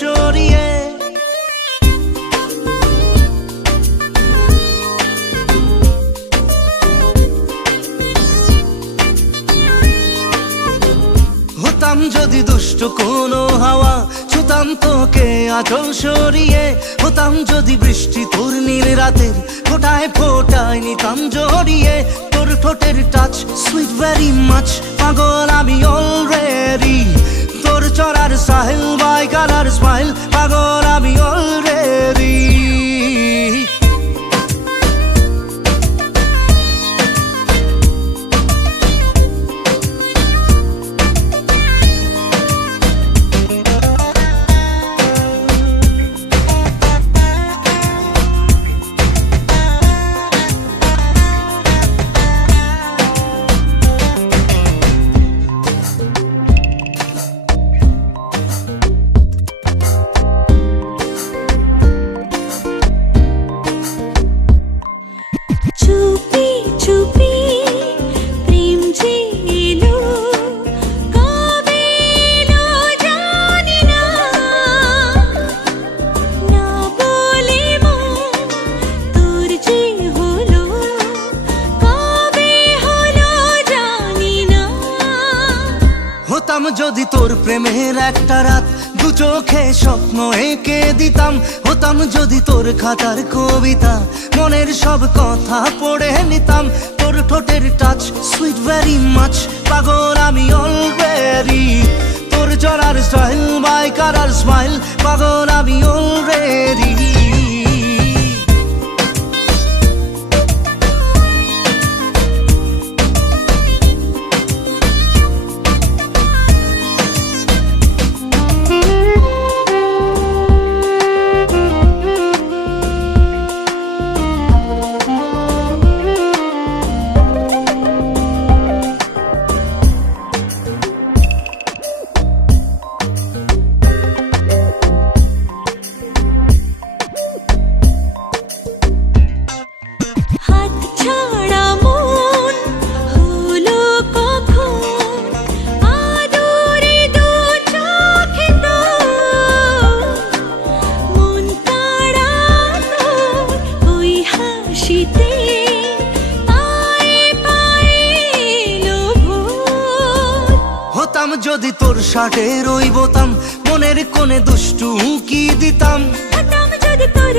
সরিয়ে। হতাম যদি দুষ্ট কোনো হাওয়া, ছুতাম তোকে আঁচল সরিয়ে। হতাম যদি বৃষ্টি তোর নীল রাতের ফোটায় ফোটায় নিতাম জড়িয়ে। তোর ঠোঁটের টাচ সুইট ভেরি মাচ, পাগল আমি অলরেডি। তোর চড়ার সাহেল বাই কালার স্মাইল, পাগল আমি অলরেডি। হতাম যদি তোর প্রেমের একটা রাত, দু চোখে স্বপ্ন এঁকে দিতাম। হতাম যদি তোর খাতার কবিতা, মনের সব কথা পড়ে নিতাম। তোর ঠোঁটের টাচ সুইট ভেরি মাচ, পাগল আমি অলরেডি। তোর চড়ার স্টাইল বাই কালার স্মাইল, পাগল আমি অলরেডি। হতাম যদি তোর শার্টের ওই বোতাম, মনের কোণে দুষ্টু উকি দিতাম। হতাম যদি তোর